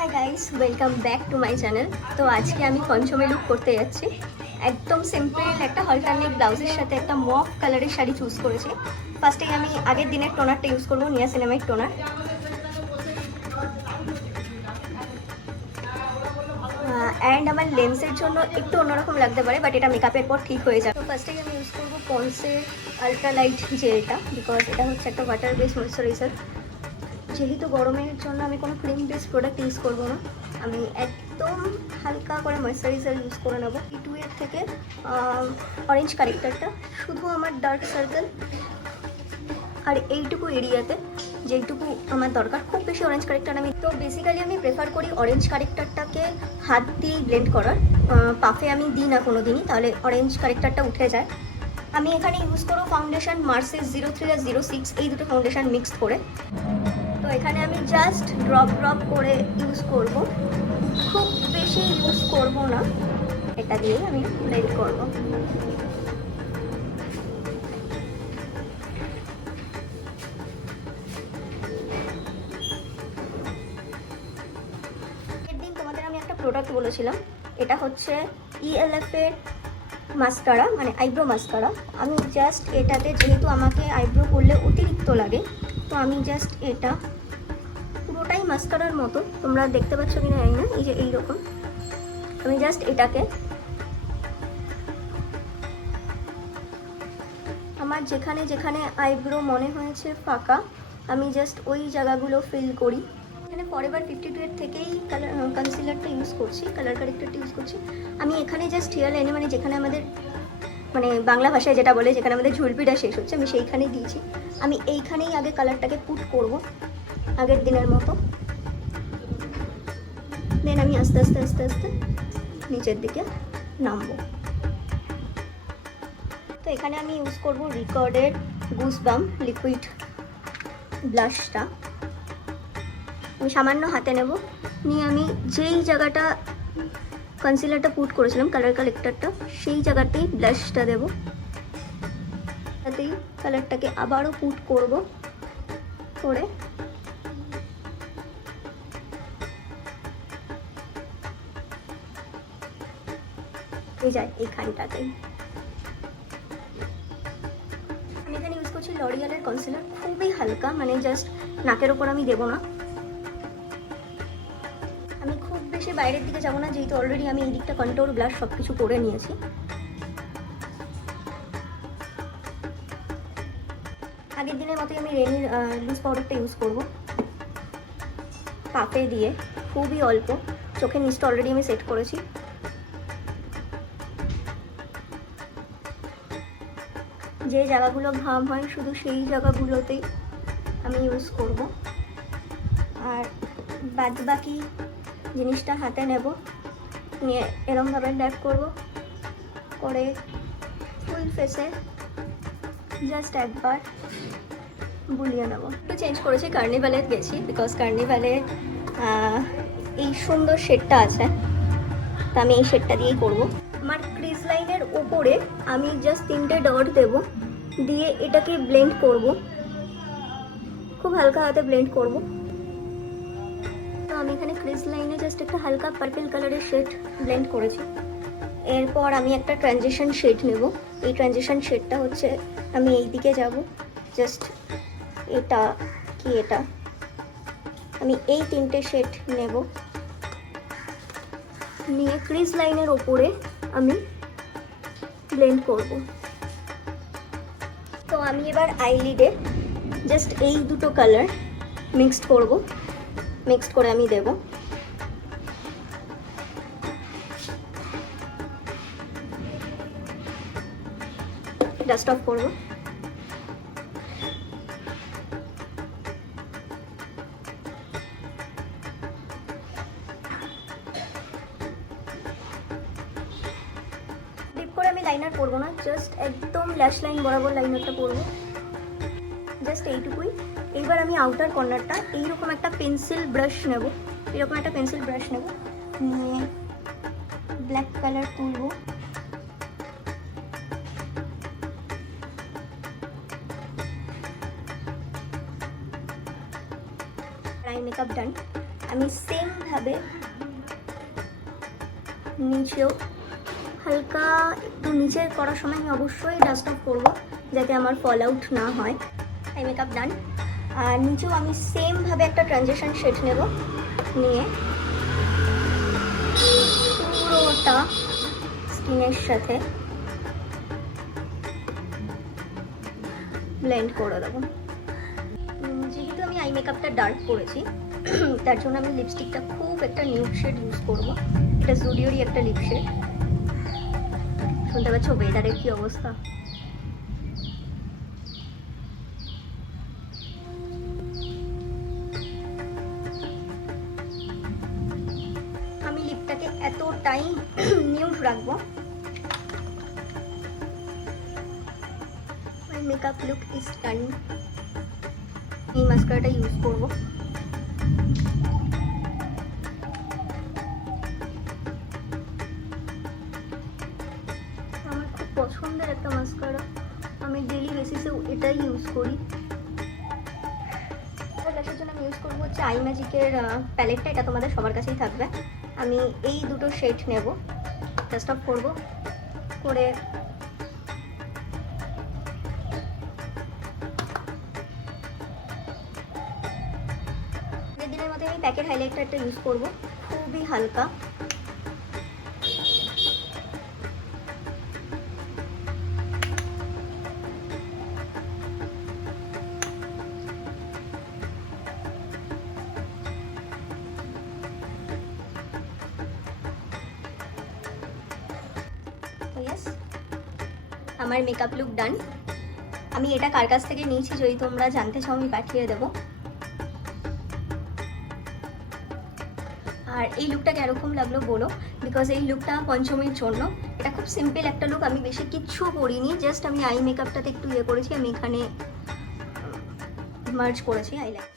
Hi guys, welcome back to my channel. তো আজকে আমি পঞ্চমী লুক করতে যাচ্ছি। একদম সিম্পল একটা হলটারনেট ব্লাউজের সাথে একটা মফ কালারের শাড়ি চুজ করেছি। ফার্স্টেই আমি আগের দিনের টোনারটা ইউজ করবো, নিয়াসিনামাইড টোনার। অ্যান্ড আমার লেন্সের জন্য একটু অন্যরকম লাগতে পারে, বাট এটা মেকআপের পর ঠিক হয়ে যাবে। তো ফার্স্টেই আমি ইউজ করবো পন্সের আলট্রা লাইট জেলটা, বিকজ এটা হচ্ছে একটা ওয়াটার বেস ময়েশ্চারাইজার। যেহেতু গরমের জন্য আমি কোনো ক্রিম বেস প্রোডাক্ট ইউজ করবো না, আমি একদম হালকা করে ময়েশ্চারাইজার ইউজ করে নেবো। E2 এর থেকে অরেঞ্জ কারেক্টারটা, শুধু আমার ডার্ক সার্কেল আর এইটুকু এরিয়াতে যেইটুকু আমার দরকার, খুব বেশি অরেঞ্জ কারেক্টার আমি তো বেসিক্যালি আমি প্রেফার করি অরেঞ্জ কারেক্টারটাকে হাত দিয়েই ব্লেন্ড করার। পাফে আমি দিই না কোনো দিনই, তাহলে অরেঞ্জ কারেক্টারটা উঠে যায়। আমি এখানে ইউজ করবো ফাউন্ডেশন মার্সেস 03 আর 06, এই দুটো ফাউন্ডেশন মিক্সড করে। তো এখানে আমি জাস্ট ড্রপ করে ইউজ করব, খুব বেশি ইউজ করব না। এটা দিয়ে আমি ব্লেন্ড করব। একদিন তোমাদের আমি একটা প্রোডাক্ট বলেছিলাম, এটা হচ্ছে ELF এর মাস্কারা, মানে আইব্রো মাস্কারা। আমি জাস্ট এটাতে, যেহেতু আমাকে আইব্রো করলে অতিরিক্ত লাগে, তো আমি জাস্ট এটা পুরোটাই মাস্কারার মতো, তোমরা দেখতে পাচ্ছ কিনা জানি না, এই যে এইরকম। আমি জাস্ট এটাকে আমার যেখানে যেখানে আইব্রো মনে হয়েছে ফাঁকা, আমি জাস্ট ওই জায়গাগুলো ফিল করি। এখানে ফরএভার 52 এর থেকেই কনসিলারটা ইউজ করছি, কালার কারেক্টারটা ইউজ করছি। আমি এখানে জাস্ট হেয়ার লাইনে, মানে যেখানে আমাদের, মানে বাংলা ভাষায় যেটা বলে, যেখানে আমাদের ঝুলপিটা শেষ হচ্ছে, আমি সেইখানেই দিয়েছি। আমি এইখানেই আগে কালারটাকে পুট করব আগের দিনের মতো, দেন আমি আস্তে আস্তে আস্তে আস্তে নিচের দিকে নামবো। তো এখানে আমি ইউজ করব রিকর্ডের গুজবাম্প লিকুইড ব্লাশটা। আমি সামান্য হাতে নেব, নিয়ে আমি যেই জায়গাটা কনসিলারটা পুট করেছিলাম, কালার কালেক্টরটা, সেই জায়গাতেই ব্লাশটা দেবো। তাতেই কালারটাকে আবারও পুট করব করে যায় এইখানটাতেই। আমি এখানে ইউজ করছি লরিয়ালের কনসিলার, খুবই হালকা, মানে জাস্ট নাকের ওপর আমি দেবো না। আমি খুব বেশি বাইরের দিকে যাবো না, যেহেতু অলরেডি আমি এই দিকটা কন্ট্রোল ব্লাশ সব কিছু করে নিয়েছি। আগের দিনের মতোই আমি রেনির লুজ পাউডারটা ইউজ করব, পাপে দিয়ে খুবই অল্প। চোখের নিচটা অলরেডি আমি সেট করেছি। যে জায়গাগুলো ঘাম হয় শুধু সেই জায়গাগুলোতেই আমি ইউজ করব, আর বাদ বাকি জিনিসটা হাতে নেব, নিয়ে এরমভাবে ড্যাপ করব, করে ফুল ফেসে জাস্ট একবার বুলিয়ে নেব। একটু চেঞ্জ করেছি, কার্নিভালে গেছি, বিকজ কার্নিভালে এই সুন্দর শেডটা আছে, তো আমি এই শেডটা দিয়েই করব। আমার ক্রিজ লাইনের ওপরে আমি জাস্ট 3টে ডট দেব, দিয়ে এটাকে ব্লেন্ড করব, খুব হালকা হাতে ব্লেন্ড করব। তো আমি এখানে ক্রিজ লাইনে জাস্ট একটা হালকা পার্পল কালারের শেড ব্লেন্ড করেছি। এরপর আমি একটা ট্রানজিশন শেড নেব। এই ট্রানজিশন শেডটা হচ্ছে, আমি এই দিকে যাব, জাস্ট এটা কি এটা, আমি এই 3টে শেড নেব, নিয়ে ক্রিজ লাইনের ওপরে আমি ব্লেন্ড করব। তো আমি এবার আইলিডে জাস্ট এই দুটো কালার মিক্সড করব, মিক্সড করে আমি দেব। ডাস্ট অফ করব। ডিপ করে আমি লাইনার করবো না, জাস্ট একদম ল্যাশ লাইন বরাবর লাইনারটা করবো, জাস্ট এইটুকুই। এইবার আমি আউটার কর্নারটা এইরকম একটা পেন্সিল ব্রাশ নেব, এরকম একটা পেন্সিল ব্রাশ নেব, নিয়ে ব্ল্যাক কালার তুলব, আই মেকআপ ডান। আমি সেমভাবে নিচেও হালকা একটু নিচে করার সময় আমি অবশ্যই ডাস্ট অফ করবো যাতে আমার ফল আউট না হয়। আই মেকআপ ডান। আর নিচেও আমি সেমভাবে একটা ট্রানজিশন শেড নেব, নিয়ে পুরোটা স্কিনের সাথে ব্লেন্ড করে দেবো। যেহেতু আমি আই মেকআপটা ডার্ক করেছি তার জন্য আমি লিপস্টিকটা খুব একটা নিউড শেড ইউজ করবো। এটা জুডিওরই একটা লিপ শেড। শুনতে পাচ্ছ ওয়েদারের কি অবস্থা। আমি লিপটাকে এতটাই নিউড রাখবো। মাই মেকআপ লুক ইজ ডান। এই মাস্কারাটা ইউজ করবো। আমার খুব পছন্দের একটা মাস্কারা, আমি ডেইলি বেসিসে এটাই ইউজ করি। ব্লাশের জন্য আমি ইউজ করবো হচ্ছে আই ম্যাজিকের প্যালেটটা, এটা তোমাদের সবার কাছেই থাকবে। আমি এই দুটো শেড নেব, জাস্ট অফ করবো করে দিনের মধ্যে আমি প্যাকেট হাইলাইটারটা ইউজ করবো, খুবই হালকা। ইয়েস, আমার মেকআপ লুক ডান। আমি এটা কার কাছ থেকে নিয়েছি যদি তোমরা জানতে চাও আমি পাঠিয়ে দেবো। আর এই লুকটা কীরকম লাগলো বলো, বিকজ এই লুকটা পঞ্চমীর জন্য। এটা খুব সিম্পল একটা লুক, আমি বেশি কিচ্ছু করিনি, জাস্ট আমি আই মেকআপটাতে একটু ইয়ে করেছি, আমি এখানে মার্জ করেছি আইলাইনার।